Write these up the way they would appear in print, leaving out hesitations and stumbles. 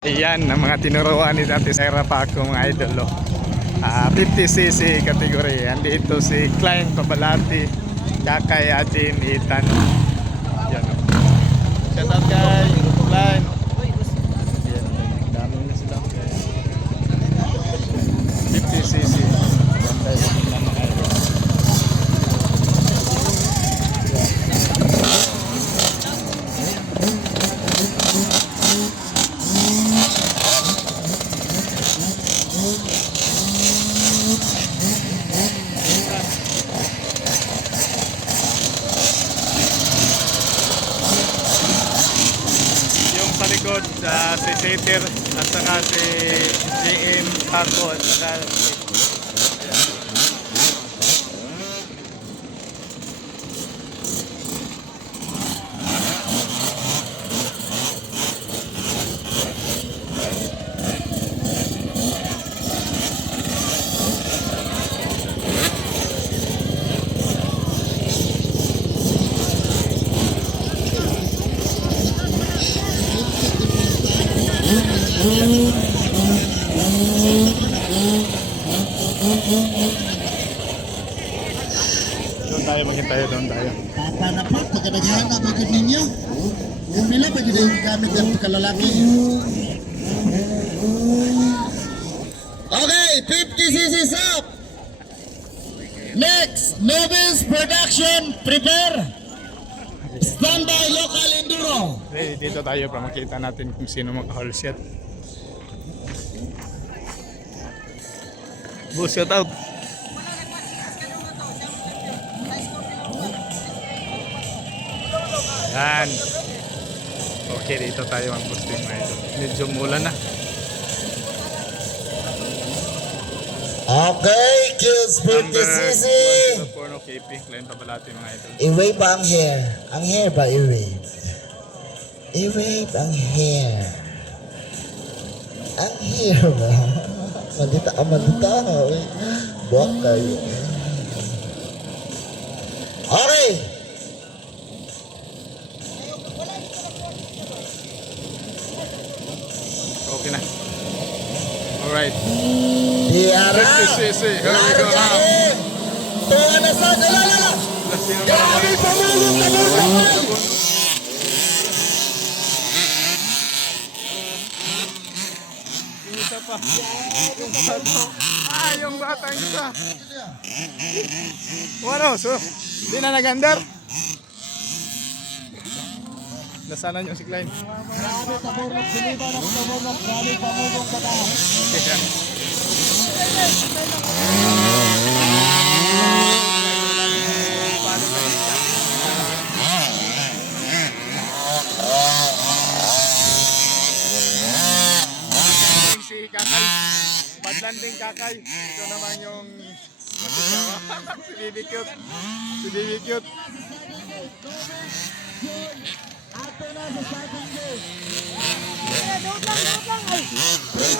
Ayan ang mga tinuruan ni Dati Sarah Paco mga idol. 50cc category. Andito si Klein Pabalati, Kakay Adin Itan. Yan o. Shout out kay Klein. Yan, dami na sila. 50cc. Ganda yung mga idol. Sa likod si Sater at saka si JM Paco at saka doon tayo, maghintay doon tayo. Papanapat, pagkadaghan na pagkid ninyo. Yung nila, pagkid yung gamit ng kalalaki. Okay, 50cc up. Next, Novice Production, prepare. Standby local enduro. Okay, dito tayo para makita natin kung sino mag-haul shot. Boss, shout out. Yan. Okay, dito tayo ang posting mga ito. Medyo mula na. Okay, kills 50cc. Porno KP, Klein Pabalati mga ito. I-wave ba ang hair? Ang hair ba i-wave? I-wave ang hair. Ang hair ba? Mandita ka, mandita ka. Buwak kayo. Okay. Okay na. Alright. Diara. 50cc. Here we go now. Tuwa na sa dalala. Grabe, pamulong na muna. Isa pa. Yung batang isa. Ano? So, di na nagandar. Nasanan yung si Klein. Grabe, pamulong. Siliba ng pamulong. Grabe, pamulong ka na. Si Kakay. Bad landing Kakay. Ito naman yung si Bibi Cute. Si Bibi Cute.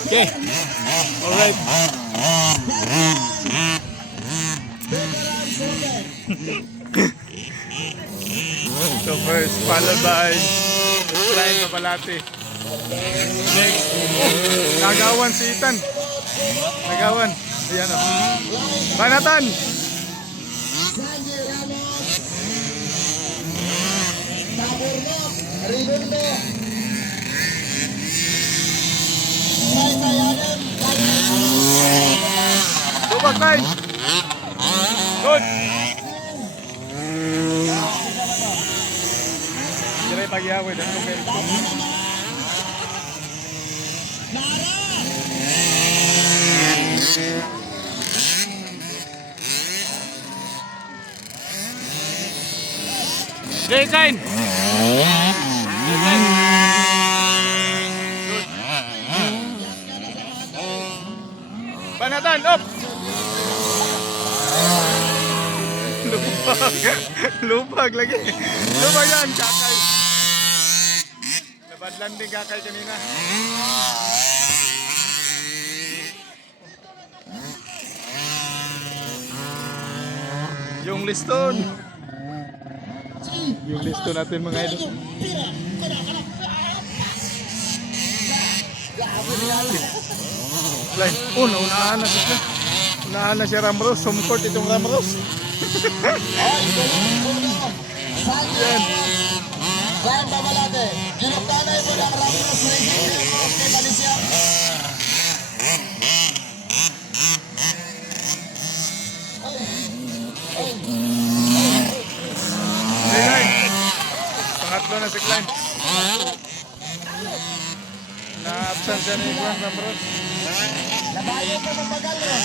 Okay. Alright. So first, followed by Klein Pabalati. Next, Nagawan si Itan. Nagawan. Ayan o. Banatan. Tubak Klein. Good. Diray pagyawid ang numero. Jaykain. Banatan, up. Lubag. Lubag lagi. Lubag yan, Kakay. Labad landing Kakay kanina. Yung liston. Yung listo natin mga idol. Klein. Unahan na siya. Unahan na siya Ramros. Sumkort itong Ramros. Yan. Saan Babalate? Ginugtanay mo ng Ramos Racing Team of Team Malaysia. Klein. Pangatlo na si Klein. Na-absent siya ni Juan Ramros. Labayo pa mabagal mo.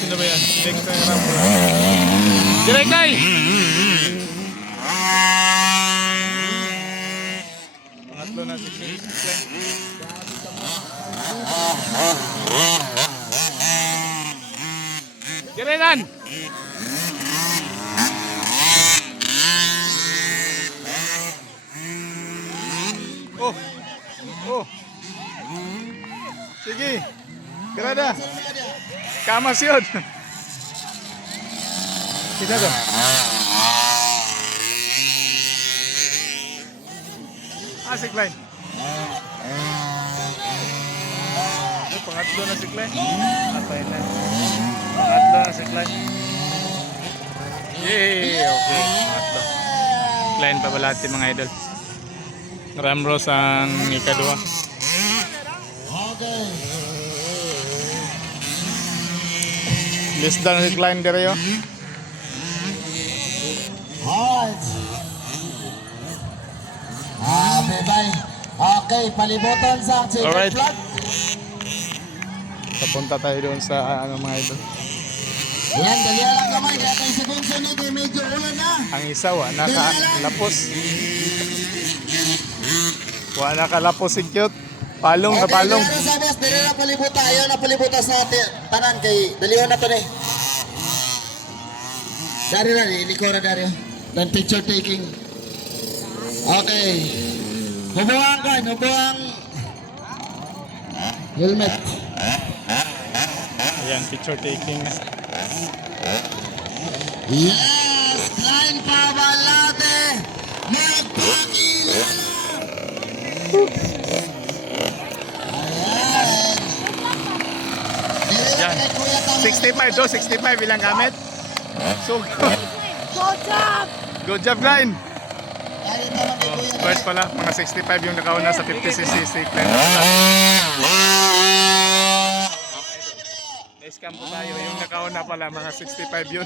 Sino ba yan? Next na yung Ramros. Direk Tay! Pangatlo na si Klein. Direkan! Oh! Oh! Sige! Grada! Kamas yun! Kita to. Si Klein. Pangatlo na si Klein. Atay na. Pangatlo na si Klein. Yay! Okay. Pangatlo. Klein Babalati mga idol. Ramros ang ikadua. Okay. List down si Klein Dereo. Alright. Bye-bye. Okay, palibutan sa chicken Alright. flag. Papunta tayo doon sa ano mga idol. Yan, dalihan lang kamay. Kaya tayo si Vincent ito, medyo ulan na. Ang isa nakalapos. Nakalapos si Cute. Palong na palong. Okay, sa boss, dali na palibutan. Ayaw na palibutan sa tanan kay dalihan na to eh. Dari na, iliko na dari. Dan picture taking. Okay. Hubuang ka, hubuang helmet. Ayan, picture taking na. Yes! Klein Babalate! Magpakilala! Ayan! Yan. 65 do, 65 ilang gamit. So, Good job! good job Klein. First pala, mga 65 yung nakauna sa 50cc si Klein. Nice campo tayo, yung nakauna pala, mga 65 yun.